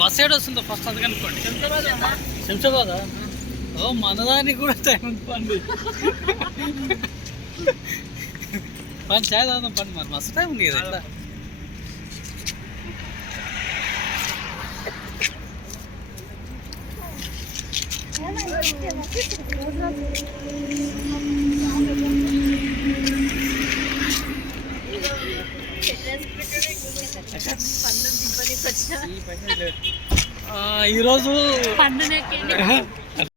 bus ఏడు first అది కనుక్కోండి శంషాబాద్ ఓ మనదాని కూడా టైం ఉంది పని చాయ్ తాగుదాం పని మరి మస్తు టైం ఉంది కదా పన్నెండు ఈరోజు పన్నెండు